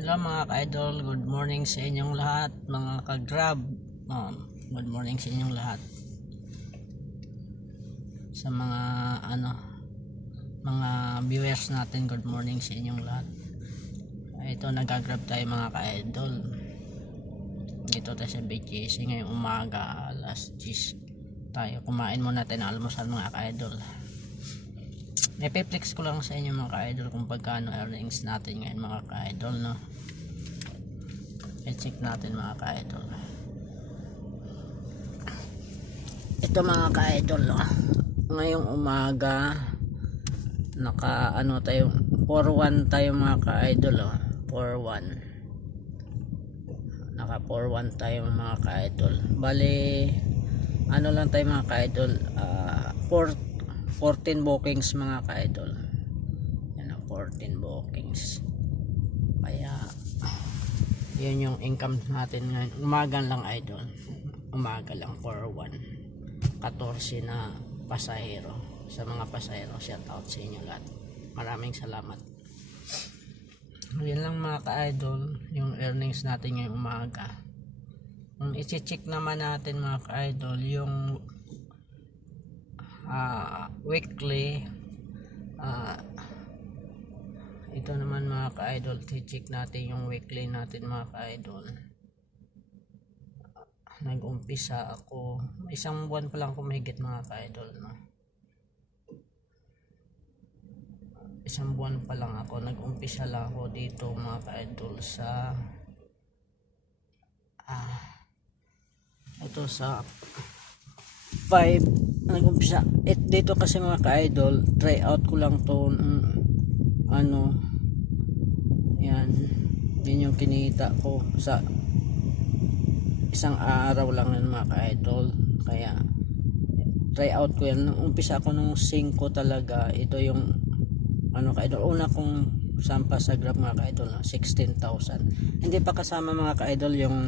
Hello mga ka-idol, good morning sa inyong lahat, mga ka-grab. Good morning sa inyong lahat. Sa mga mga viewers natin, good morning sa inyong lahat. Ito, nag-grab tayo mga ka-idol. Dito tayo sa BGC ngayong umaga, alas 10 tayo. Kumain muna tayo ng almusal mga ka-idol. Epiplex ko lang sa inyo mga ka-idol kung pagkano earnings natin ngayon mga ka-idol, no? I-check natin mga ka-idol. Ito mga ka-idol, no? Ngayong umaga naka tayo 4-1 tayo mga ka-idol, no? 4-1. Naka 4-1 tayo mga ka-idol. Bali lang tayo mga ka-idol, 14 bookings mga ka-idol. Yan ang 14 bookings. Kaya yun yung income natin ngayon. Umaga lang idol. Umaga lang 4-1. 14 na pasahero. Sa mga pasahero, shout out sa inyo lahat. Maraming salamat. Yan lang mga ka-idol, yung earnings natin ngayong umaga. Kung i-check naman natin mga ka-idol, yung weekly, ito naman mga ka-idol, i-check natin yung weekly natin mga ka-idol. Nag-umpisa ako, isang buwan pa lang kumihigit mga ka-idol, no? Isang buwan pa lang ako, nag-umpisa lang ako dito mga ka-idol sa ito sa 5 nag-umpisa dito kasi mga ka-idol, try out ko lang to yan, yun yung kinita ko sa isang araw lang yun mga ka-idol. Kaya try out ko yan, nung umpisa ako nung 5 talaga. Ito yung ka-idol, una kong sampa sa Grab mga ka-idol, 16,000. Hindi pa kasama mga ka-idol yung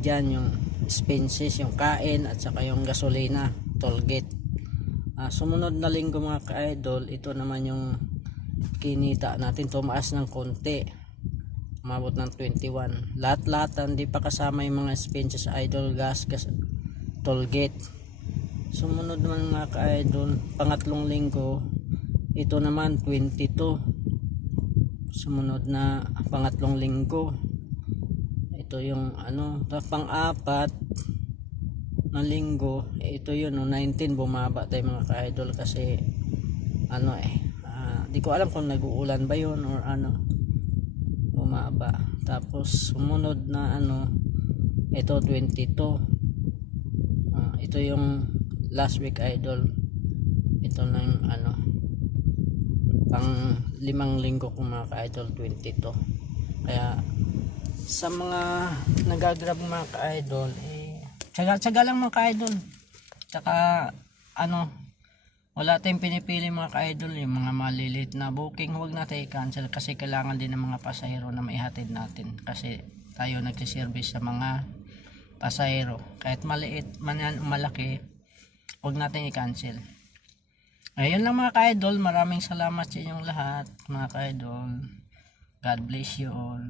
dyan, yung expenses, yung kain at saka yung gasolina, tollgate. Sumunod na linggo mga ka-idol, ito naman yung kinita natin, tumaas ng konti, umabot ng 21. Lahat hindi pa kasama yung mga expenses idol, gas, tollgate. Sumunod naman mga ka-idol, pangatlong linggo, ito naman 22. Sumunod na pangatlong linggo, ito yung pang-apat na linggo, ito yun 19. Bumaba tayo mga ka-idol kasi di ko alam kung nag-uulan ba yun or bumaba. Tapos sumunod na ito 22. Ito yung last week idol, ito na yung pang 5 linggo ko mga ka-idol, 22. Kaya sa mga nagagrab mga ka-idol, tsaga lang mga ka-idol. Tsaka wala tayong pinipili mga ka-idol, yung mga malilit na booking huwag natin i-cancel kasi kailangan din ng mga pasahero na maihatid natin, kasi tayo nagsiservice sa mga pasahero. Kahit maliit man yan o malaki, huwag natin i-cancel. Ayun lang mga ka-idol, maraming salamat sa inyong lahat mga ka-idol. God bless you all.